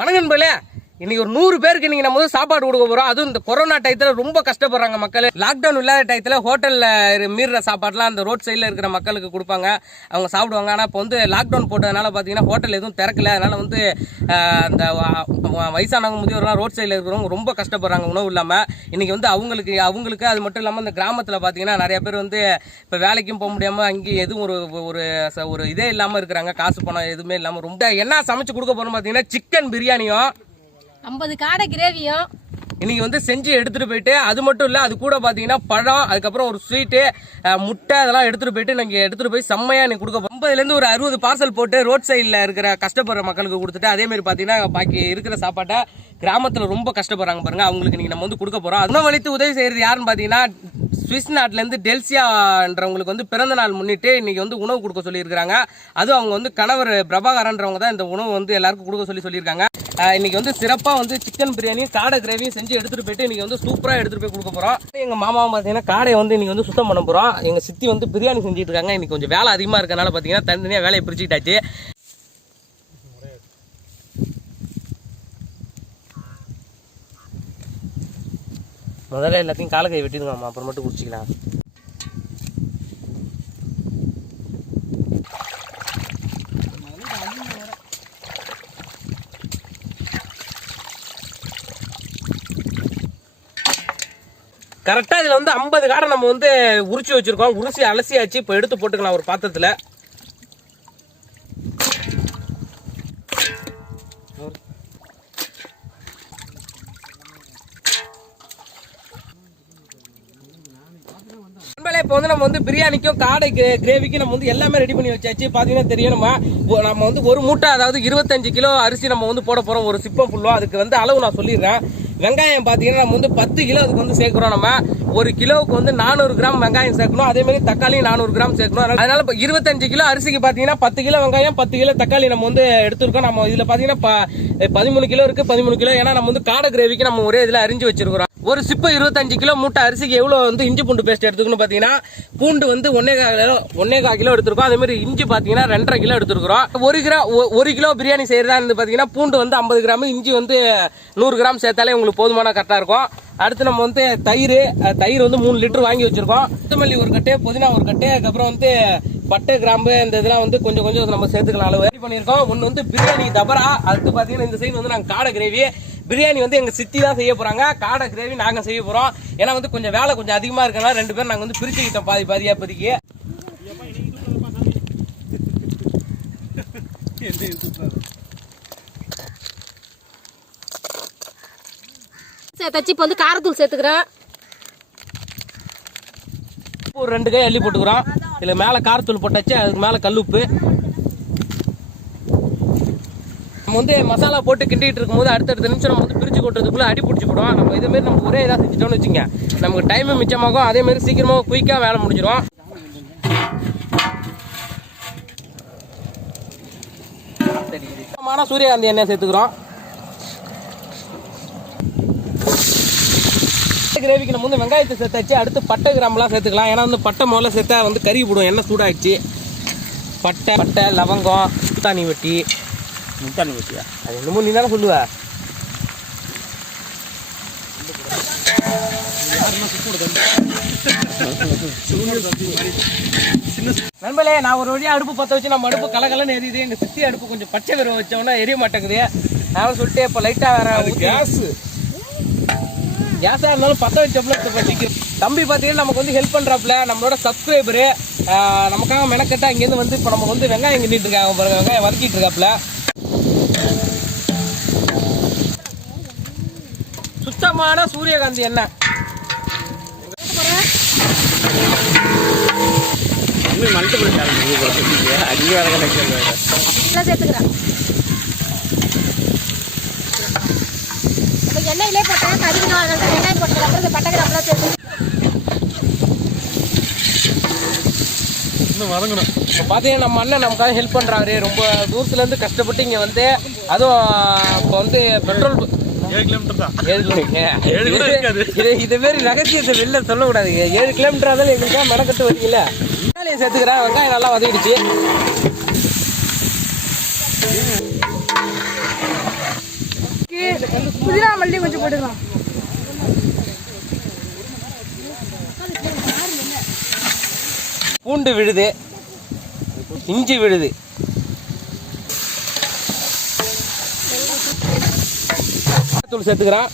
வணக்கம் நண்பர்களே, இன்னைக்கு ஒரு 100 பேருக்கு இன்னைக்கு நம்ம வந்து சாப்பாடு கொடுக்க போறோம். அதுவும் இந்த கொரோனா டயத்துல ரொம்ப கஷ்டப்படுறாங்க மக்கள். லாக்டவுன் இல்லாத டயத்துல ஹோட்டல்ல மீறுற சாப்பாடுலாம் அந்த ரோட் சைட்ல இருக்கிற மக்களுக்கு கொடுப்பாங்க, அவங்க சாப்பிடுவாங்க. ஆனா இப்போ வந்து லாக்டவுன் போட்டதுனால பாத்தீங்கன்னா ஹோட்டல் எதுவும் திறக்கல. அதனால வந்து அந்த வயசானவங்க முதியோர்லாம் ரோட் சைட்ல இருக்கிறவங்க ரொம்ப கஷ்டப்படுறாங்க உணவு இல்லாம. இன்னைக்கு வந்து அவங்களுக்கு அது மட்டும் இல்லாம இந்த கிராமத்துல பாத்தீங்கன்னா நிறைய பேர் வந்து இப்ப வேலைக்கும் போக முடியாம அங்கேயும் எதுவும் ஒரு இதே இல்லாம இருக்கிறாங்க, காசு பணம் எதுவுமே இல்லாம. ரொம்ப என்ன சமைச்சு கொடுக்க போறோம் பாத்தீங்கன்னா சிக்கன் பிரியாணியும் 50 காடை கிரேவியும் இன்னைக்கு வந்து செஞ்சு எடுத்துட்டு போயிட்டு, அது மட்டும் இல்ல அது கூட பாத்தீங்கன்னா பழம், அதுக்கப்புறம் ஒரு ஸ்வீட்டு, முட்டை, அதெல்லாம் எடுத்துட்டு போயிட்டு நீங்க எடுத்துட்டு போய் செம்மையா நீங்க கொடுக்க 50ல இருந்து ஒரு 60 பார்சல் போட்டு ரோட் சைட்ல இருக்கிற கஷ்டப்படுற மக்களுக்கு கொடுத்துட்டு, அதே மாதிரி பாத்தீங்கன்னா பாக்கி இருக்கிற சாப்பாட்டை கிராமத்துல ரொம்ப கஷ்டப்படுறாங்க பாருங்க, அவங்களுக்கு நீங்க நம்ம வந்து கொடுக்க போறோம். உணவளித்து உதவி செய்யறது யாருன்னு பாத்தீங்கன்னா சுவிஸ் நாட்டுல இருந்து டெல்சியான்றவங்களுக்கு வந்து பிறந்த நாள் முன்னிட்டு இன்னைக்கு வந்து உணவு கொடுக்க சொல்லியிருக்காங்க. அதுவும் அவங்க வந்து கணவர் பிரபாகரன்றவங்க தான் இந்த உணவு வந்து எல்லாருக்கும் கொடுக்க சொல்லியிருக்காங்க. இன்னைக்கு வந்து சிறப்பா வந்து சிக்கன் பிரியாணியும் காடை கிரேவியும் செஞ்சு எடுத்துட்டு போயிட்டு இன்னைக்கு வந்து சூப்பரா எடுத்துட்டு போய் கொடுக்க போறோம். எங்க மாமாவும் பாத்தீங்கன்னா காடையை வந்து இன்னைக்கு வந்து சுத்தம் பண்ண போறோம். எங்க சித்தி வந்து பிரியாணி செஞ்சுட்டு இருக்காங்க. இன்னைக்கு கொஞ்சம் வேலை அதிகமா இருக்கனால பாத்தீங்கன்னா தனித்தனியா வேலையை பிரிச்சுக்கிட்டாச்சு. முதல்ல எல்லாத்தையும் கால கை வெட்டிடுங்கம்மா, அப்புறம் மட்டும் குடிச்சிக்கலாம். கரெக்டா இதுல வந்து 50 காடை நம்ம வந்து உரிச்சு வச்சிருக்கோம். உரிச்சு அலசியாச்சு. இப்போ எடுத்து போட்டுக்கலாம் ஒரு பாத்திரத்துல. இப்போ வந்து நம்ம வந்து பிரியாணிக்கும் காடை கிரேவிக்கும் நம்ம வந்து எல்லாமே ரெடி பண்ணி வச்சாச்சு. பாத்தீங்கன்னா தெரியும், நம்ம வந்து ஒரு மூட்டை, அதாவது 25 கிலோ அரிசி நம்ம வந்து போட போறோம், ஒரு சிப்பம் ஃபுல்லும். அதுக்கு வந்து அளவு நான் சொல்லிடுறேன். வெங்காயம் பாத்தீங்கன்னா நம்ம வந்து 10 கிலோ அதுக்கு வந்து சேர்க்கிறோம். நம்ம ஒரு கிலோவுக்கு வந்து 400 கிராம் வெங்காயம் சேர்க்கணும். அதே மாதிரி தக்காளி 400 கிராம் சேர்க்கணும். அதனால 25 கிலோ அரிசிக்கு பாத்தீங்கன்னா 10 கிலோ வெங்காயம், 10 கிலோ தக்காளி நம்ம வந்து எடுத்துருக்கோம். நம்ம இதுல பாத்தீங்கன்னா 13 கிலோ இருக்கு, 13 கிலோ. ஏன்னா நம்ம வந்து காடை கிரேவிக்கு நம்ம ஒரே இதுல அரிஞ்சு வச்சிருக்கிறோம். ஒரு சிப்ப 25 கிலோ மூட்டை அரிசிக்கு எவ்வளவு வந்து இஞ்சி பூண்டு பேஸ்ட் எடுத்துக்கணும் பாத்தீங்கன்னா, பூண்டு வந்து 1.25 கிலோ எடுத்திருக்கோம். அதே மாதிரி இஞ்சி பாத்தீங்கன்னா 2.5 கிலோ எடுத்துருக்கோம். 1 கிலோ பிரியாணி செய்யறதா இருந்து பாத்தீங்கன்னா பூண்டு வந்து 50 கிராம், இஞ்சி வந்து 100 கிராம் சேர்த்தாலே உங்களுக்கு போதுமான கரெக்டா இருக்கும். அடுத்து நம்ம வந்து தயிர் வந்து 3 லிட்டர் வாங்கி வச்சிருக்கோம். கொத்தமல்லி ஒரு கட்டு, புதினா ஒரு கட்டு, அதுக்கப்புறம் வந்து பட்டை கிராம்பு இந்த இதெல்லாம் வந்து கொஞ்சம் கொஞ்சம் நம்ம சேர்த்துக்கலாம். அளவு ரெடி பண்ணியிருக்கோம். ஒன்னு வந்து பிரியாணி தபரா, அடுத்து பாத்தீங்கன்னா இந்த சைடு வந்து நாங்க காடை கிரேவி. பிரியாணி வந்து எங்க சித்தி தான் செய்ய போறாங்க, காடை கிரேவி நாங்க செய்ய போறோம். ஏன்னா வந்து கொஞ்சம் வேலை கொஞ்சம் அதிகமா இருக்கனால 2 பேரும் நாங்க வந்து பிரிச்சுக்கிட்டோம் பாதியா இப்போதைக்கு. சேர்த்தாச்சு. இப்போ வந்து காரத்தூள் சேர்த்துக்கிறேன். ஒரு 2 கை அள்ளி போட்டுக்கிறோம். இதுல மேல காரத்தூள் போட்டாச்சு, அதுக்கு மேல கல்லுப்பு. நம்ம வந்து மசாலா போட்டு கிண்டிட்டு இருக்கும் போது அடுத்தடுத்த நிமிஷம் நம்ம வந்து பிரிச்சு கொட்டுறதுக்குள்ள அடி பிடிச்சி போடுவோம். நம்ம இதே மாதிரி நம்ம ஒரே இதாக செஞ்சுட்டோம்னு வச்சுங்க, நமக்கு டைமும் மிச்சமாகும். அதே மாதிரி சீக்கிரமா குயிக்கா வேலை முடிஞ்சிடும். சூரியகாந்தி எண்ணெய் சேர்த்துக்கிறோம். கிரேவிக்கு நம்ம வந்து வெங்காயத்தை சேர்த்தாச்சு. அடுத்து பட்டை கிராம்பெல்லாம் சேர்த்துக்கலாம். ஏன்னா வந்து பட்டை முதல்ல சேர்த்தா வந்து கறி போடும், எண்ணெய் சூடாகிடுச்சு. பட்டை லவங்கம், முத்தானி வெட்டியா அது என்னமோ நீ தானே சொல்லுவ. நண்பர்களே, நான் ஒரு வழியா அடுப்பு பற்ற வச்சு நம்ம அடுப்பு கலகலன்னு எரியுது. எங்க சித்தி அடுப்பு கொஞ்சம் பச்சை விரவ வச்சோம்னா எரிய மாட்டேங்குது. நான் சொல்லிட்டு இப்போ லைட்டா வேற கேஸா இருந்தாலும் பற்ற வச்சப்பல தம்பி பார்த்தீங்கன்னா நமக்கு வந்து ஹெல்ப் பண்றாப்புல, நம்மளோட சப்ஸ்கிரைபரு. நமக்காக மெனக்கட்டா இங்கேருந்து வந்து இப்போ நம்ம வந்து வெங்காயம் கிண்டிட்டு இருக்காங்க பாருங்க, வெங்காயம் வதக்கிட்டு இருக்காப்புல. சுத்தமான சூரியகாந்தி எண்ணெய் எண்ணெயிலே போட்டேன். வெங்காயம் போட்டதுக்கு அப்புறம் பட்டை கிராம்பெல்லாம் சேர்த்து வதங்கணும். இப்போ பார்த்தீங்கன்னா நம்ம அண்ணன் நமக்காக ஹெல்ப் பண்ணுறாரு. ரொம்ப தூரத்துலேருந்து கஷ்டப்பட்டு இங்கே வந்து, அதுவும் இப்போ வந்து பெட்ரோல் 7 கிலோமீட்டர் தான். 7 கிலோமீட்டர் இதே மாதிரி ரகசியத்தை வெளில சொல்லக்கூடாது. 7 கிலோமீட்டர் ஆனாலும் எங்களுக்காக மெனக்கட்டு வரீங்களா. வெங்காயம் சேர்த்துக்கிறேன். வெங்காயம் நல்லா வதக்கிடுச்சு. புதினா மல்லி கொஞ்சம் போட்டுக்கலாம். பூண்டு விழுது, இஞ்சி விழுது, தூள் சேர்த்துக்கிறான்.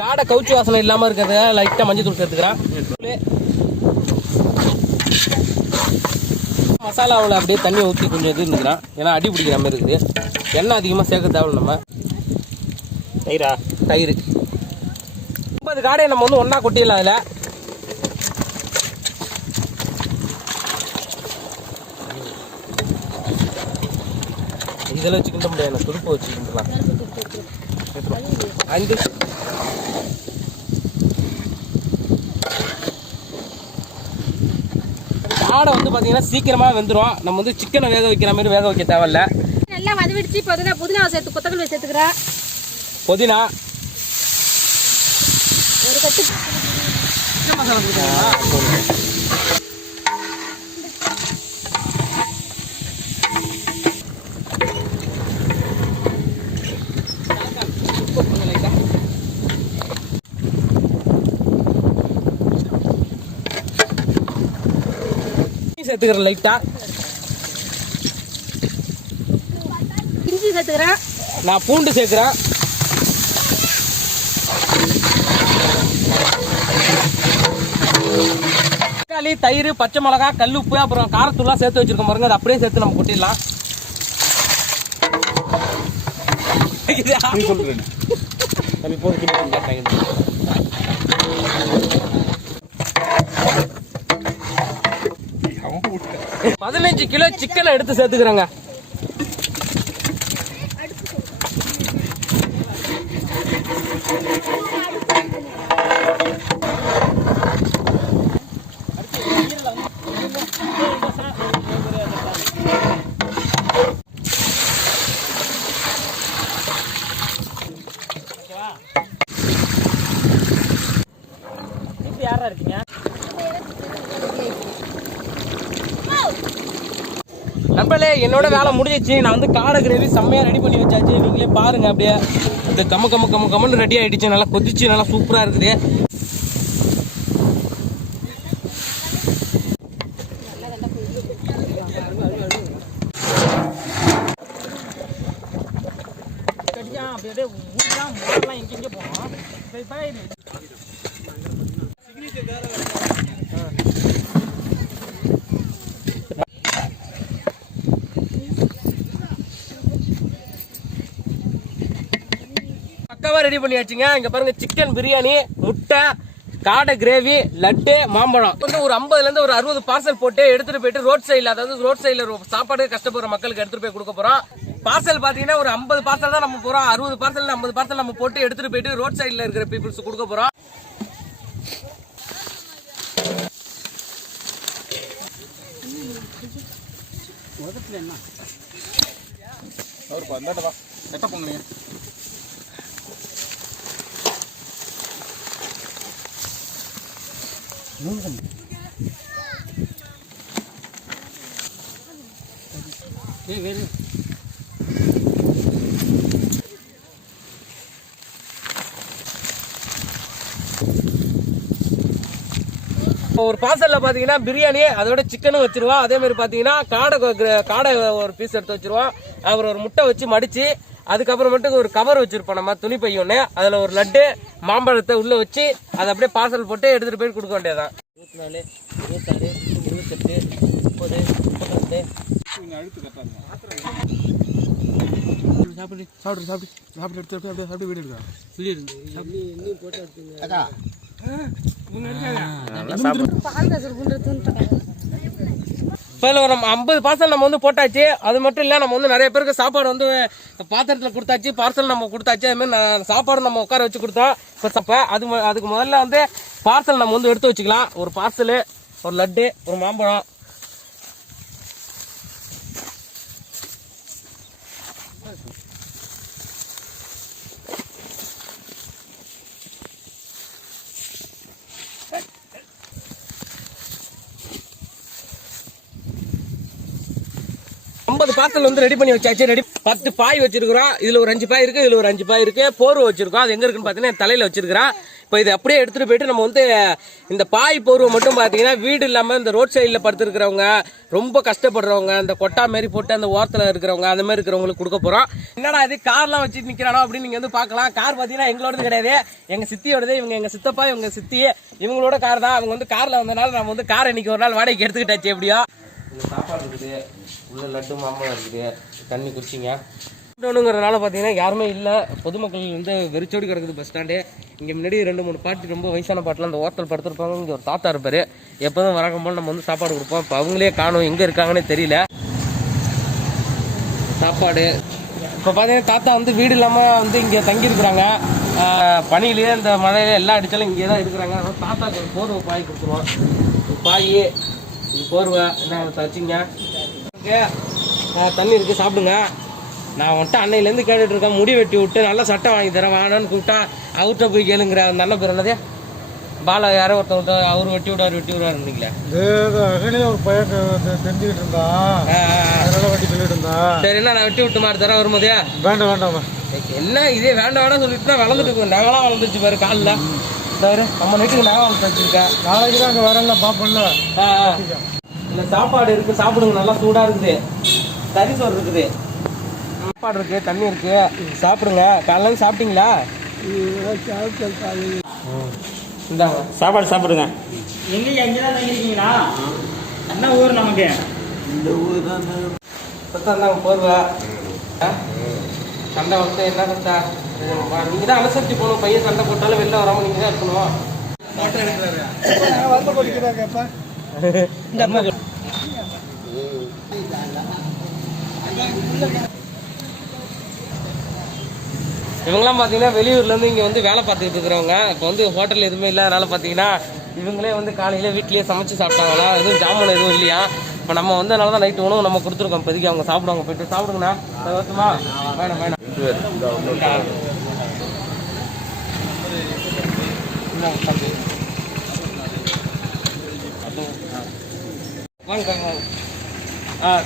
காடை கவுச்சி வாசனை இல்லாம இருக்கிறது லைட்டா மஞ்சள் தூள் சேர்த்துக்கிறான். மசாலாவில் அப்படியே தண்ணி ஊற்றி கொஞ்சம் இது இருந்துக்கிறான், ஏன்னா அடி பிடிக்கிற மாதிரி இருக்குது. எண்ணெய் அதிகமாக சேர்க்க தேவையில்ல. நம்ம தயிர் 50 காடையை நம்ம வந்து ஒன்றா கொட்டிடலாம். அதில் இதெல்லாம் வச்சுக்கிட்ட முடியாது, துடுப்பு வச்சுக்கிட்டுலாம். அஞ்சு காடை வந்து பார்த்தீங்கன்னா சீக்கிரமாக வெந்துடும். நம்ம வந்து சிக்கனை வேக வைக்கிற மாதிரி வேக வைக்க தேவையில்ல. நல்லா வதவிடுச்சு. புதினா சேர்த்து கொத்தமல்லி சேர்த்துக்கிறேன். புதினா ஒரு கட்டு மசாலா சேர்த்துக்கிறேன். லைட்டா இஞ்சி சேர்த்துக்கிறேன். நான் பூண்டு சேர்க்கிறேன். தக்காளி, தயிர், பச்சை மிளகா, கல் உப்பு, அப்புறம் காரத்தூள்லாம் சேர்த்து வச்சிருக்கோம் பாருங்க. அதை அப்படியே சேர்த்து நம்ம கொட்டிடலாம். பதினஞ்சு கிலோ சிக்கனை எடுத்து சேர்த்துக்கிறேங்க. யாரா இருக்கீங்க? நண்பர்களே, என்னோட வேலை முடிஞ்சிச்சு. நான் வந்து காடை கிரேவி செம்மையா ரெடி பண்ணி வச்சாச்சு. நீங்களே பாருங்க, அப்படியே இந்த கம்மன்னு ரெடி ஆயிடுச்சு. நல்லா கொதிச்சு நல்லா சூப்பரா இருக்குது. பக்காவா ரெடி பண்ணியாச்சுங்க. இங்க பாருங்க, சிக்கன் பிரியாணி, முட்டை, காடை கிரேவி, லட்டு, மாம்பழம் வந்து ஒரு 50ல இருந்து ஒரு 60 பார்சல் போட்டு எடுத்துட்டு போயிட்டு ரோட் சைடில், அதாவது ரோட் சைடில் சாப்பாடு கஷ்டப்படுற மக்களுக்கு எடுத்துட்டு போய் கொடுக்க போறோம். பார்சல் பாத்தீங்கன்னா ஒரு 50 பார்சல் தான் நம்ம போறோம். 60 பார்சல் 50 பார்சல் நம்ம போட்டு எடுத்துட்டு போயிட்டு ரோட் சைடில் இருக்கிற பீப்புள்ஸ் கொடுக்க போறோம். ஒரு பார்சல்ல பாத்தீங்கன்னா பிரியாணி, அதோட சிக்கனும் வச்சிருவோம். அதே மாதிரி பாத்தீங்கன்னா காடை ஒரு பீஸ் எடுத்து வச்சிருவோம். அப்புறம் ஒரு முட்டை வச்சு மடிச்சு, அதுக்கப்புறமேட்டுக்கு ஒரு கவர் வச்சிருப்போம் நம்ம துணி பை ஒன்று. அதுல ஒரு லட்டு, மாம்பழத்தை உள்ள வச்சு அதை அப்படியே பார்சல் போட்டு எடுத்துட்டு போய் கொடுக்க வேண்டியதான். 24, 26, 28, 30, 32. இப்போ நம்ம 50 பார்சல் நம்ம வந்து போட்டாச்சு. அது மட்டும் இல்லை, நம்ம வந்து நிறைய பேருக்கு சாப்பாடு வந்து பாத்திரத்தில் கொடுத்தாச்சு, பார்சல் நம்ம கொடுத்தாச்சு. அதுமாதிரி சாப்பாடு நம்ம உட்கார வச்சு கொடுத்தோம். இப்போ அதுக்கு முதல்ல வந்து பார்சல் நம்ம வந்து எடுத்து வச்சுக்கலாம். ஒரு பார்சலு, ஒரு லட்டு, ஒரு மாம்பழம். பார்சல் வந்து ரெடி பண்ணி வச்சாச்சு. 10 பாய் வச்சிருக்கிறோம். இதுல ஒரு 5 பாய் இருக்கு, இதுல ஒரு 5 பாய் இருக்கு. போர்வை வச்சிருக்கோம். அது எங்க இருக்குன்னு பாத்தீங்கன்னா என் தலையில வச்சிருக்கிறேன். இப்போ இதை அப்படியே எடுத்துட்டு போயிட்டு நம்ம வந்து இந்த பாய் போர்வை மட்டும் பாத்தீங்கன்னா வீடு இல்லாம இந்த ரோட் சைடுல படுத்துருக்கிறவங்க, ரொம்ப கஷ்டப்படுறவங்க, இந்த கொட்டா மாரி போட்டு அந்த ஓரத்துல இருக்கிறவங்க, அந்த மாதிரி இருக்கிறவங்களுக்கு கொடுக்க போறோம். என்னடா இது கார்லாம் வச்சுட்டு நிக்கிறானோ அப்படின்னு நீங்க வந்து பாக்கலாம். கார் பாத்தீங்கன்னா எங்களோடது கிடையாது, எங்க சித்தியோடது. இவங்க எங்க சித்தப்பா, இவங்க சித்தி, இவங்களோட கார் தான். அவங்க வந்து கார்ல வந்தனால நம்ம வந்து கார் இன்னைக்கு ஒரு நாள் வாடகைக்கு எடுத்துக்கிட்டாச்சு. எப்படியோ சாப்பாடு இருக்குது, உள்ள லட்டு மாம்பழம் இருக்குது, தண்ணி குடிச்சிங்க. லாக்டவுனுங்கிறதுனால பார்த்தீங்கன்னா யாருமே இல்லை. பொதுமக்கள் வந்து வெறிச்சோடி கிடக்குது பஸ் ஸ்டாண்டு. இங்கே முன்னாடி 2-3 பாட்டி, ரொம்ப வயசான பாட்டில் அந்த ஓரத்தில் படுத்துருப்பாங்க. இங்கே ஒரு தாத்தா இருப்பார். எப்போதும் வழக்கம் போல் நம்ம வந்து சாப்பாடு கொடுப்போம். இப்போ அவங்களே காணும், எங்கே இருக்காங்கன்னே தெரியல. சாப்பாடு இப்போ பார்த்தீங்கன்னா தாத்தா வந்து வீடு இல்லாமல் வந்து இங்கே தங்கியிருக்கிறாங்க. பனியிலேயே இந்த மழையில எல்லாம் அடித்தாலும் இங்கே தான் இருக்கிறாங்க. அதனால் தாத்தாக்கு ஒரு போர்வை பாய் கொடுத்துருவோம். பாய், இது போர்வை என்ன தச்சிங்க. தண்ணி இருக்குது, சாப்பிடுங்க. நான் வந்துட்டு அன்னையிலேருந்து கேட்டுட்டு இருக்கேன், முடி வெட்டி விட்டு நல்ல சட்டை வாங்கி தரேன் வாங்கன்னு கூப்பிட்டா அவர்கிட்ட போய் கேளுங்கிற. நல்ல பேர் என்னதே பாலா, யாரோ ஒருத்தவங்க அவர் வெட்டி விடுவார் நினைக்கல. ஒரு பையன் தெரிஞ்சுக்கிட்டு இருந்தா, அதனால வெட்டி சொல்லிட்டு இருந்தா. சரி, என்ன நான் வெட்டி விட்டு மாதிரி தரேன் வரும்போதே. வேண்டாம் வேண்டாமா, என்ன இதே வேண்டாம் வேண்டாம் சொல்லிட்டு தான் வளர்ந்துட்டு நகலாம் வளர்ந்துச்சு பாரு காலில். தவிர நம்ம நைட்டுக்கு நகை வளர்த்து வச்சிருக்கேன். நாளைக்கு தான் அங்கே வரல பார்ப்போம்ல. இல்லை சாப்பாடு இருக்குது, சாப்பிடுங்க. நல்லா சூடாக இருக்குது. கறி சோறு இருக்குது, சாப்பாடு இருக்குது, தண்ணி இருக்குது, சாப்பிடுங்க. காலையில் சாப்பிட்டீங்களா? இந்தாங்க சாப்பாடு சாப்பிடுங்க. எங்கேயும் அங்கே தான் தங்கியிருக்கீங்களா? என்ன ஊர் நமக்கு? இந்த ஊர் தான். இந்தாங்க போர்வா. சண்டை வந்து என்ன சண்டை? நீங்கள் தான் அனுசரிச்சு போகணும். பையன் சண்டை போட்டாலும் வெளில வராமல் நீங்கள் தான் இருக்கணும். இவங்கெல்லாம் பார்த்தீங்கன்னா வெளியூர்லேருந்து இங்கே வந்து வேலை பார்த்துக்கிட்டு இருக்கிறவங்க. இப்போ வந்து ஹோட்டல் எதுவுமே இல்லாதனால பார்த்தீங்கன்னா இவங்களே வந்து காலையில் வீட்லேயே சமைச்சு சாப்பிட்டாங்களா, எதுவும் ஜாமான் எதுவும் இல்லையா. இப்போ நம்ம வந்து அதனால தான் நைட்டு உணவு நம்ம கொடுத்துருக்கோம். இப்போதைக்கு அவங்க சாப்பிடுவாங்க. போயிட்டு சாப்பிடுங்கண்ணா. ஓகேமா? வேணாம் வேணாம். வாங்க வாங்க.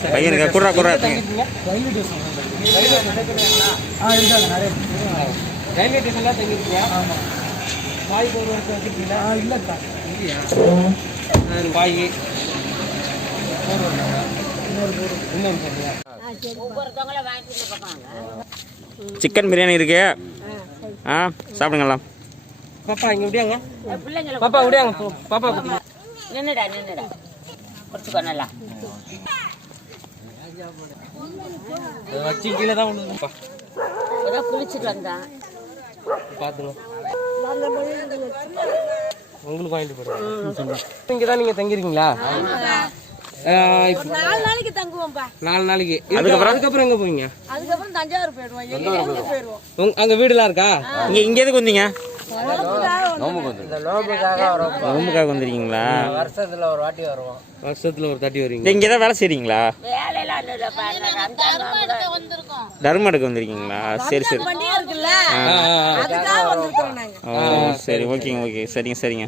சரி. பையனுக்கு குர்ரா குர்ரா ரயில்வே ஸ்டேஷன்லாம் தங்கிருக்கீங்க? பாய் போர் வரைக்கும் வச்சுருக்கீங்களா? இல்லைக்கா, இல்லையா? பாய் சிக்கன் பிரியாணி இருக்கு. சாப்பிடுங்கலாம். பாப்பா இங்கே விடியாங்க. பாப்பா விடியாங்க. பாப்பா நின்னுடா குடிச்சுக்கோ நல்லா. வச்சு கீழே தான் விழுந்துப்பா. குளிச்சுட்டு வந்தான் பார்த்துங்க. உங்களுக்கு வாங்கிட்டு போடுங்க. இங்கே தான் நீங்கள் தங்கிருக்கீங்களா? 4 நாளைக்கு தங்குவோம்ப்பா. 4 நாளைக்கு. அதுக்கப்புறம் எங்கே போவீங்க? அதுக்கப்புறம் தஞ்சாவூர் போயிடுவோம். எங்க போயிடுவோம். அங்கே வீடுலாம் இருக்கா? இங்கே எதுக்கு வந்தீங்க? நோம்புக்காக வந்துருக்கீங்களா? வருஷத்துல ஒரு தாட்டி வருவீங்க. இங்கே தான் வேலை செய்றீங்களா? தர்மம் எடுக்க வந்திருக்கீங்களா? சரி சரி. சரி, ஓகேங்க ஓகே. சரிங்க சரிங்க.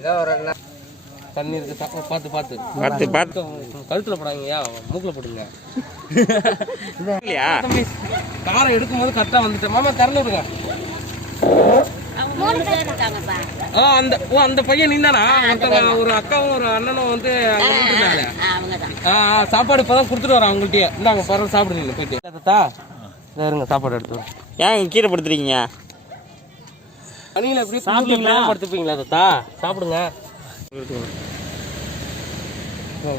தண்ணி இருக்கு, பார்த்து பார்த்து பார்த்து பார்த்து. கழுத்துல போடாங்கய்யா, மூக்கில் போடுங்க. இல்லையா? காரை எடுக்கும்போது கரெக்டாக வந்துட்டேன். மாமா திறந்து விடுங்க. அந்த பையன் நீந்தானா? ஒரு அக்காவும் ஒரு அண்ணனும் வந்து சாப்பாடு இப்பதான் கொடுத்துட்டு வரான் அவங்கள்ட்டயே. இந்தாங்க பரவாயில்ல சாப்பிடுங்க போயிட்டு. இருங்க சாப்பாடு எடுத்து வரும். ஏன் கீழே படுத்துருக்கீங்க? அணியில் எப்படி சாப்பிட்டீங்களா? படுத்துப்பீங்களா தாத்தா? சாப்பிடுங்க.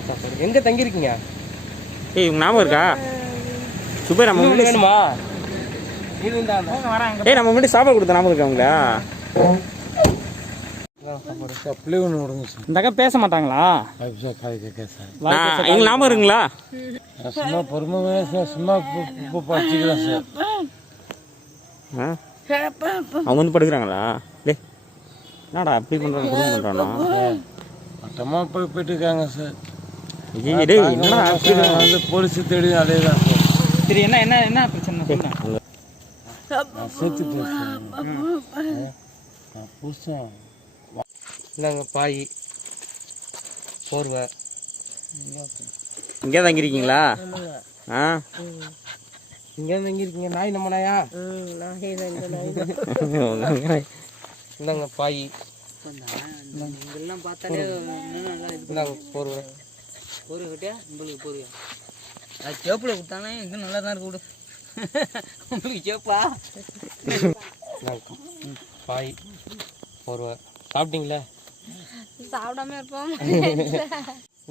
சாப்பாடு எங்க தங்கியிருக்கீங்க? ஏய் உங்க ஞாபகம் இருக்கா? சுபே நம்ம வேணுமா? நம்ம முன்னாடி சாப்பாடு கொடுத்த ஞாபகம் இருக்கா? இந்த அக்கா பேச மாட்டாங்களா? எங்க ஞாபகம் இருக்குங்களா? சும்மா பொறுமை, சும்மா படிச்சுக்கலாம் சார். அவங்க வந்து படுக்கிறாங்களா? டே என்னடா அப்படி பண்றாங்க, குடும்பம் பண்றானா? மட்டமா போயிட்டு இருக்காங்க சார். என்னடா வந்து போலீஸ் தேடி அலையதான் சார். சரி, என்ன என்ன என்ன பிரச்சனை சொல்றேன். பாய் போர்வை இங்கே தங்கிருக்கீங்களா? இங்க இருந்து எங்க இருக்கீங்க? நாய் நம்ம நாயா? இந்தாங்க பாய், இதெல்லாம் பார்த்தாலே இந்தாங்க போர்வை. போர்வை கட்டியா உங்களுக்கு போர்வையா? அது சேப்பில் கொடுத்தானே இது நல்லா தான் இருக்கு விடு. உங்களுக்கு சேப்பா? இந்தாங்க பாய், போர்வை. சாப்பிட்டீங்களா? சாப்பிடாம இருப்போம்.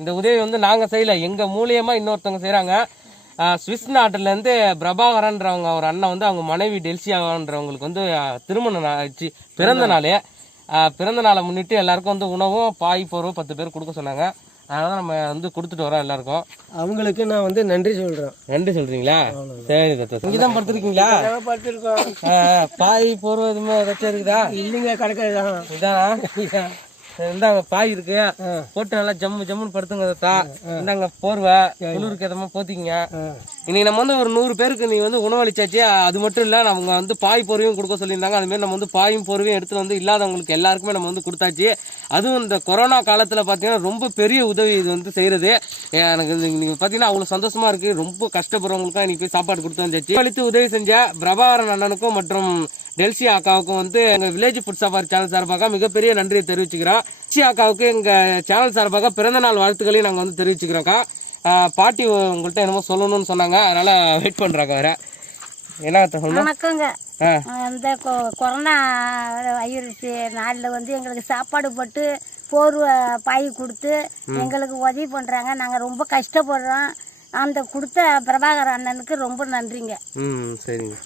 இந்த உதவி வந்து நாங்க செய்யல, எங்க மூலியமா இன்னொருத்தவங்க செய்யறாங்க. சுவிஸ் நாட்டுல இருந்து பிரபாகரன்றவங்க ஒரு அண்ணன் வந்து அவங்க மனைவி டெல்சியான்றவங்களுக்கு வந்து திருமணம் ஆச்சு, பிறந்த நாளை முன்னிட்டு எல்லாருக்கும் வந்து உணவும் பாய் போர்வை 10 பேர் கொடுக்க சொன்னாங்க. அதனால நம்ம வந்து கொடுத்துட்டு வரோம் எல்லாருக்கும். அவங்களுக்கு நான் வந்து நன்றி சொல்றேன். நன்றி சொல்றீங்களா? சரி தத்தா. இங்கதான் படுத்துருக்கீங்களா? பார்த்துருக்கோம். பாய் போர்வை எதுவுமே ஏதாச்சும் இருக்குதா? இல்லைங்க, கிடைக்காதுதான். இதானா? இந்தாங்க பாய் இருக்கு, போட்டு நல்லா ஜம்முன்னு படுத்துங்க தத்தா. இந்தாங்க போர்வை, குளிருக்கு ஏதமா போத்திக்கங்க. இன்னைக்கு நம்ம வந்து ஒரு 100 பேருக்கு நீ வந்து உணவளிச்சாச்சு. அது மட்டும் இல்ல, அவங்க வந்து பாய் போர்வையும் கொடுக்க சொல்லியிருந்தாங்க. அது மாதிரி நம்ம வந்து பாயும் போர்வையும் எடுத்துட்டு வந்து இல்லாதவங்களுக்கு எல்லாருக்குமே நம்ம வந்து கொடுத்தாச்சு. அதுவும் இந்த கொரோனா காலத்துல பாத்தீங்கன்னா ரொம்ப பெரிய உதவி இது வந்து செய்யறது. எனக்கு நீங்க பாத்தீங்கன்னா அவ்வளவு சந்தோஷமா இருக்கு. ரொம்ப கஷ்டப்படுறவங்களுக்கும் இன்னைக்கு போய் சாப்பாடு கொடுத்து வந்தாச்சு. அளித்து உதவி செஞ்ச பிரபாகரன் அண்ணனுக்கும் மற்றும் டெல்சி அக்காவுக்கும் வந்து எங்க வில்லேஜ் ஃபுட் சஃபாரி சேனல் சார்பாக மிகப்பெரிய நன்றியை தெரிவிச்சுக்கிறோம். டெல்சி அக்காவுக்கு எங்க சேனல் சார்பாக பிறந்த நாள் வாழ்த்துக்களையும் நாங்க வந்து தெரிவிச்சுக்கிறோம்க்கா. பாட்டி உங்கள்கிட்ட என்னமோ சொல்லணும்னு சொன்னாங்க, அதனால வெயிட் பண்றாங்க. வேற என்ன சொல்லணும்? வணக்கங்க. இந்த கொரோனா வைரஸ் நாளில் வந்து எங்களுக்கு சாப்பாடு போட்டு போர்வை பாய் கொடுத்து எங்களுக்கு உதவி பண்றாங்க. நாங்க ரொம்ப கஷ்டப்படுறோம். அந்த கொடுத்த பிரபாகர் அண்ணனுக்கு ரொம்ப நன்றிங்க. சரிங்க.